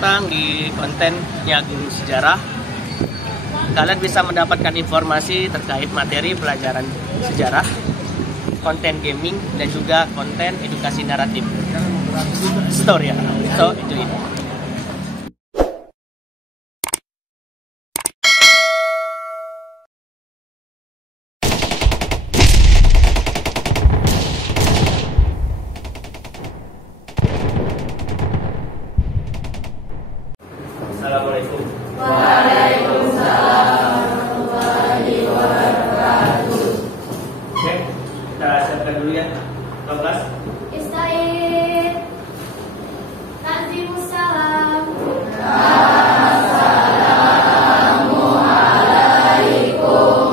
datang di kontennya Guru Sejarah. Kalian bisa mendapatkan informasi terkait materi pelajaran sejarah, konten gaming, dan juga konten edukasi naratif. Story ya. So, itu ini. Assalamualaikum. Waalaikumsalam warahmatullahi wabarakatuh. Oke, kita siapkan dulu ya. Kelas. Ista'id. Tanzimussalam. Assalamualaikum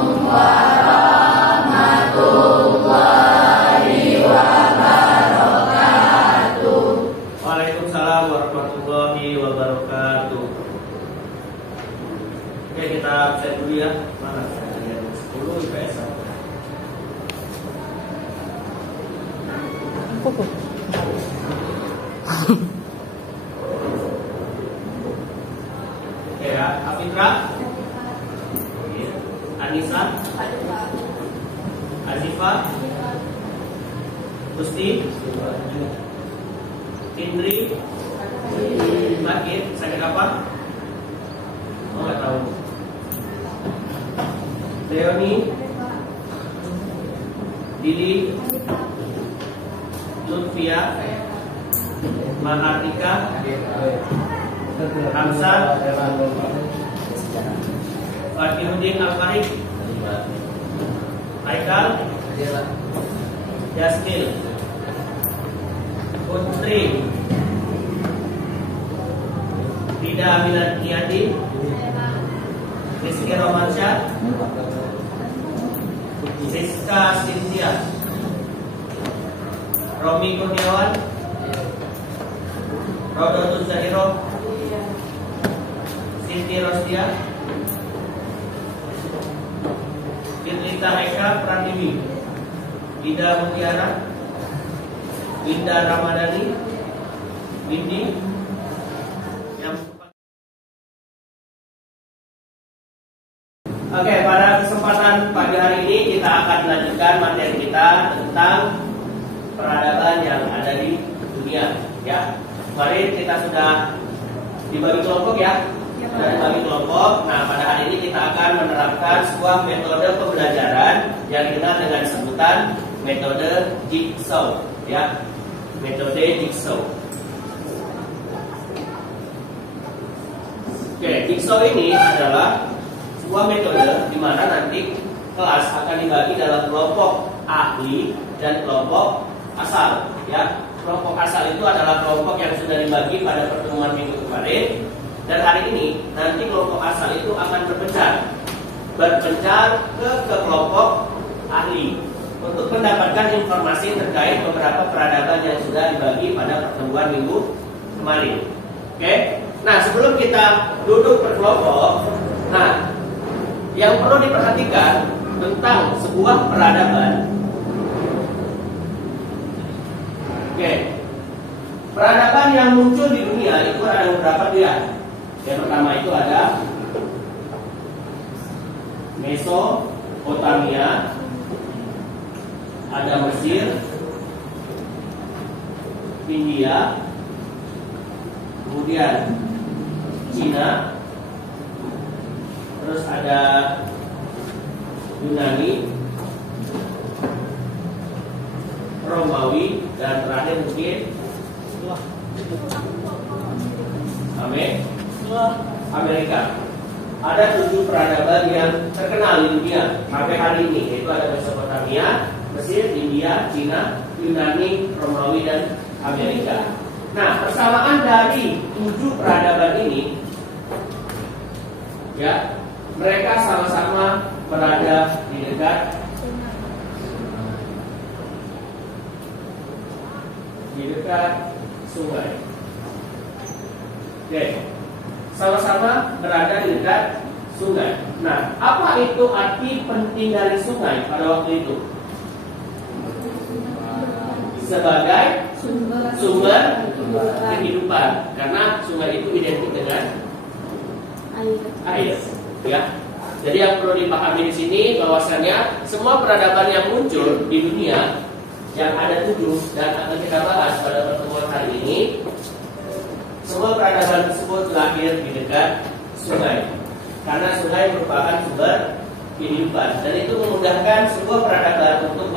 warahmatullahi wabarakatuh. Waalaikumsalam warahmatullahi wabarakatuh. Oke, kita absen dulu ya. Mana? 10 IPS. Oke ya, Afitra, Anissa, Azifa, Gusti, Indri, sakit, sakit apa? Oh, nggak tahu. Leoni, Didi, Lutfia, Mahardika, Hamzah, Fakiruddin Al-Farid, Haikal, Yasmil, Putri, Rida Milaniadi, Rizky Romansyah, Siska Cynthia, Romi Kurniawan, Rodotus Zahiro, Siti Rosdia, Fitrita Eka Pratiwi, Ida Mutiara, Indah Ramadhani, Windy, yang Oke, pada kesempatan pagi hari ini kita akan melanjutkan materi kita tentang peradaban yang ada di dunia. Ya, kemarin kita sudah dibagi kelompok ya, sudah dibagi kelompok. Nah, pada hari ini kita akan menerapkan sebuah metode pembelajaran yang dikenal dengan sebutan metode jigsaw. Ya, metode jigsaw. Oke, jigsaw ini adalah sebuah metode di mana nanti kelas akan dibagi dalam kelompok ahli dan kelompok asal. Ya, kelompok asal itu adalah kelompok yang sudah dibagi pada pertemuan minggu kemarin, dan hari ini nanti kelompok asal itu akan berpencar ke kelompok ahli untuk mendapatkan informasi terkait beberapa peradaban yang sudah dibagi pada pertemuan minggu kemarin. Oke, nah sebelum kita duduk berkelompok, nah yang perlu diperhatikan tentang sebuah peradaban. Oke, peradaban yang muncul di dunia itu ada beberapa dia. Yang pertama itu ada Mesopotamia, ada Mesir, India, kemudian Cina, terus ada Yunani, Romawi, dan terakhir mungkin Amerika. Ada 7 peradaban yang terkenal di dunia sampai hari ini, yaitu ada Mesopotamia, Mesir, India, Cina, Yunani, Romawi, dan Amerika. Nah, persamaan dari 7 peradaban ini, ya, mereka sama-sama berada di dekat sungai. Oke, sama-sama berada di dekat sungai. Nah, apa itu arti penting dari sungai pada waktu itu? Sebagai sumber kehidupan. Karena sungai itu identik dengan air, ya. Jadi yang perlu dipahami di sini bahwasannya semua peradaban yang muncul di dunia yang ada 7 dan akan kita bahas pada pertemuan hari ini, semua peradaban tersebut lahir di dekat sungai. Karena sungai merupakan sumber kehidupan dan itu memudahkan sebuah peradaban untuk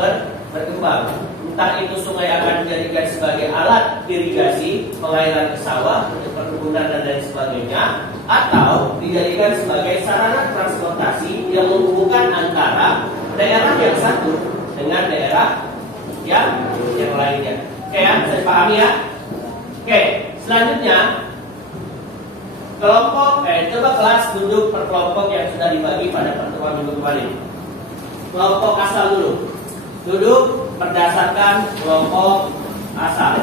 berkembang. Entah itu sungai akan dijadikan sebagai alat irigasi, pengairan ke sawah untuk perkebunan dan lain sebagainya, atau dijadikan sebagai sarana transportasi yang menghubungkan antara daerah yang satu dengan daerah yang lainnya. Oke ya, saya pahami ya. Oke, selanjutnya kelompok, coba kelas duduk per kelompok yang sudah dibagi pada pertemuan minggu kemarin. Kelompok asal dulu. Duduk berdasarkan kelompok asal.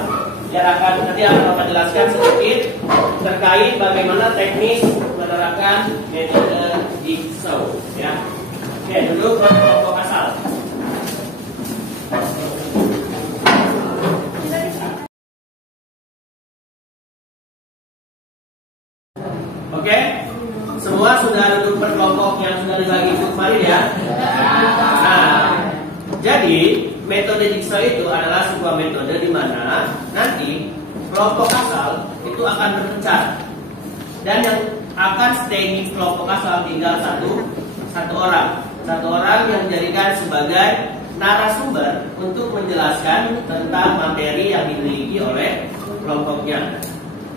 Nanti akan Bapak jelaskan sedikit terkait bagaimana teknis menerapkan metode jigsaw. Ya. Oke, duduk per kelompok asal. Oke, semua sudah duduk per kelompok yang sudah dibagi itu kemarin ya. Nah, jadi metode jigsaw itu adalah sebuah metode di mana nanti kelompok asal itu akan berpecah dan yang akan stay di kelompok asal tinggal satu orang yang dijadikan sebagai narasumber untuk menjelaskan tentang materi yang dimiliki oleh kelompoknya.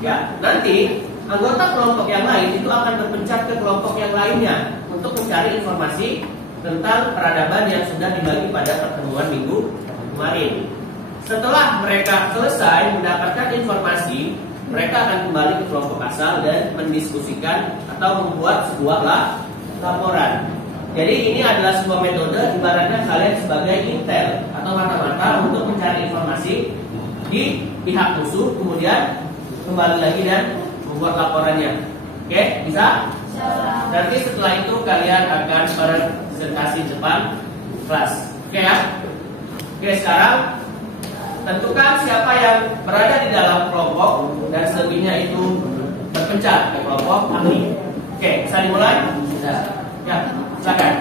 Ya, nanti anggota kelompok yang lain itu akan berpencar ke kelompok yang lainnya untuk mencari informasi tentang peradaban yang sudah dibagi pada pertemuan minggu kemarin. Setelah mereka selesai mendapatkan informasi, mereka akan kembali ke kelompok asal dan mendiskusikan atau membuat sebuah laporan. Jadi ini adalah sebuah metode ibaratnya kalian sebagai intel atau mata-mata untuk mencari informasi di pihak musuh, kemudian kembali lagi dan membuat laporannya. Oke, bisa? Nanti setelah itu kalian akan presentasi depan kelas. Oke ya? Oke, sekarang tentukan siapa yang berada di dalam kelompok dan selebihnya itu berpencar ke kelompok ahli. Oke, bisa dimulai? Ya, silakan.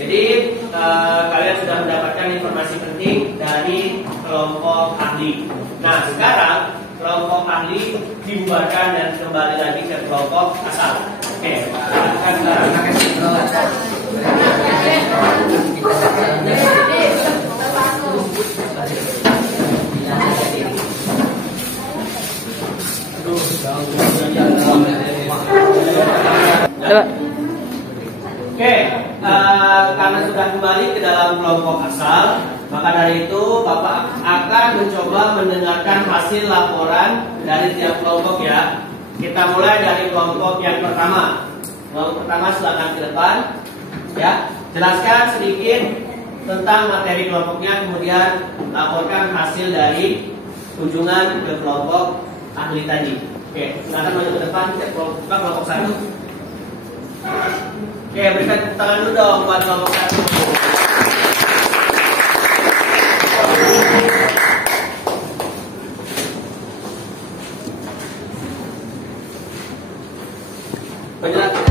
Jadi kalian sudah mendapatkan informasi penting dari kelompok ahli. Nah, sekarang kelompok ahli dibubarkan dan kembali lagi ke kelompok asal. Oke, silakan sekarang. Oke, karena sudah kembali ke dalam kelompok asal, maka dari itu Bapak akan mencoba mendengarkan hasil laporan dari tiap kelompok ya. Kita mulai dari kelompok yang pertama. Kelompok pertama silakan ke depan ya. Jelaskan sedikit tentang materi kelompoknya, kemudian laporkan hasil dari kunjungan ke kelompok ahli tadi. Oke, silakan maju ke depan kelompok satu. Oke, berikan tepuk tangan dulu dong buat kelompok satu. Penjelasan.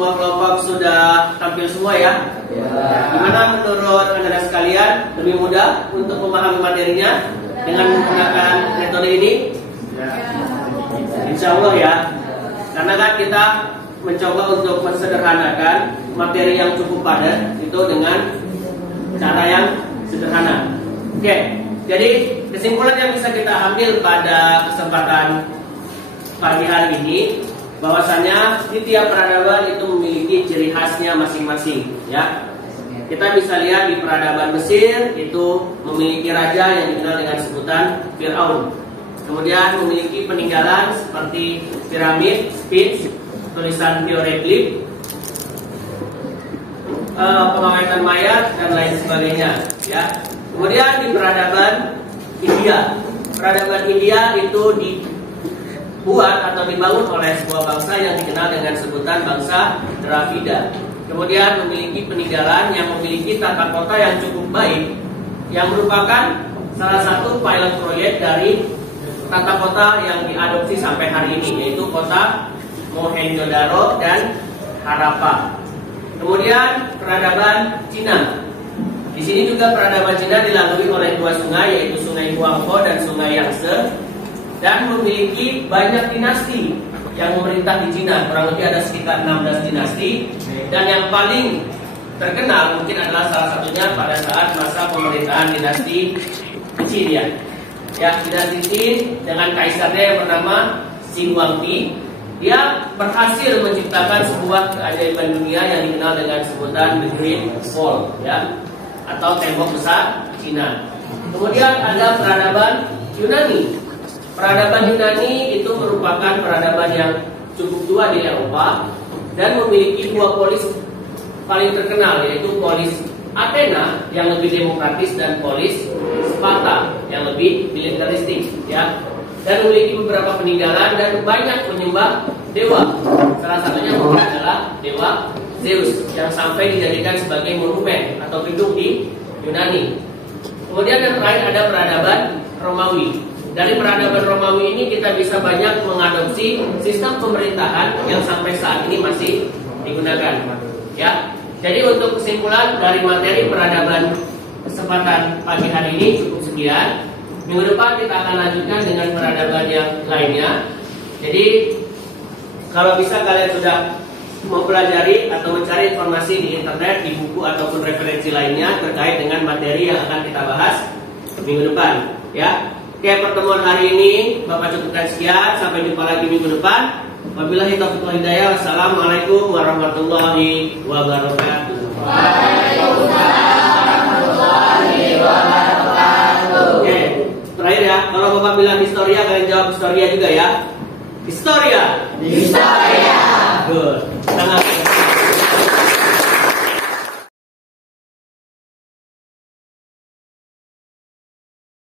semua kelompok sudah tampil semua ya? Gimana menurut anda sekalian? Lebih mudah untuk memahami materinya dengan menggunakan metode ini? Insya Allah ya. Karena kan kita mencoba untuk mensederhanakan materi yang cukup padat itu dengan cara yang sederhana. Oke, jadi kesimpulan yang bisa kita ambil pada kesempatan pagi hari ini, bahwasanya di tiap peradaban itu memiliki ciri khasnya masing-masing ya. Kita bisa lihat di peradaban Mesir itu memiliki raja yang dikenal dengan sebutan Fir'aun. Kemudian memiliki peninggalan seperti piramid, Sphinx, tulisan hieroglif, pengawetan mayat dan lain sebagainya ya. Kemudian di peradaban India. Peradaban India itu dibuat atau dibangun oleh sebuah bangsa yang dikenal dengan sebutan bangsa Dravida. Kemudian memiliki peninggalan yang memiliki tata kota yang cukup baik, yang merupakan salah satu pilot proyek dari tata kota yang diadopsi sampai hari ini, yaitu kota Mohenjo-daro dan Harappa. Kemudian peradaban Cina. Di sini juga peradaban Cina dilalui oleh dua sungai, yaitu Sungai Huanghe dan Sungai Yangtze, dan memiliki banyak dinasti yang memerintah di Cina. Kurang lebih ada sekitar 16 dinasti, dan yang paling terkenal mungkin adalah salah satunya pada saat masa pemerintahan dinasti Qin ya. Dinasti Qin dengan kaisarnya yang bernama Xi Huangdi, dia berhasil menciptakan sebuah keajaiban dunia yang dikenal dengan sebutan The Great Wall ya, atau tembok besar Cina. Kemudian ada peradaban Yunani. Peradaban Yunani itu merupakan peradaban yang cukup tua di Eropa dan memiliki dua polis paling terkenal, yaitu polis Athena yang lebih demokratis dan polis Sparta yang lebih militeristik ya. Dan memiliki beberapa peninggalan dan banyak penyembah dewa. Salah satunya mungkin adalah dewa Zeus yang sampai dijadikan sebagai monumen atau gedung di Yunani. Kemudian yang terakhir ada peradaban Romawi. Dari peradaban Romawi ini kita bisa banyak mengadopsi sistem pemerintahan yang sampai saat ini masih digunakan. Ya, jadi untuk kesimpulan dari materi peradaban kesempatan pagi hari ini cukup sekian. Minggu depan kita akan lanjutkan dengan peradaban yang lainnya. Jadi kalau bisa kalian sudah mempelajari atau mencari informasi di internet, di buku ataupun referensi lainnya terkait dengan materi yang akan kita bahas minggu depan. Ya. Oke, pertemuan hari ini Bapak cukupkan sekian. Sampai jumpa lagi minggu depan. Wabillahi taufiq wal hidayah. Wassalamualaikum warahmatullahi wabarakatuh. Waalaikumsalam warahmatullahi wabarakatuh. Oke, terakhir ya. Kalau Bapak bilang historia, kalian jawab historia juga ya. Historia.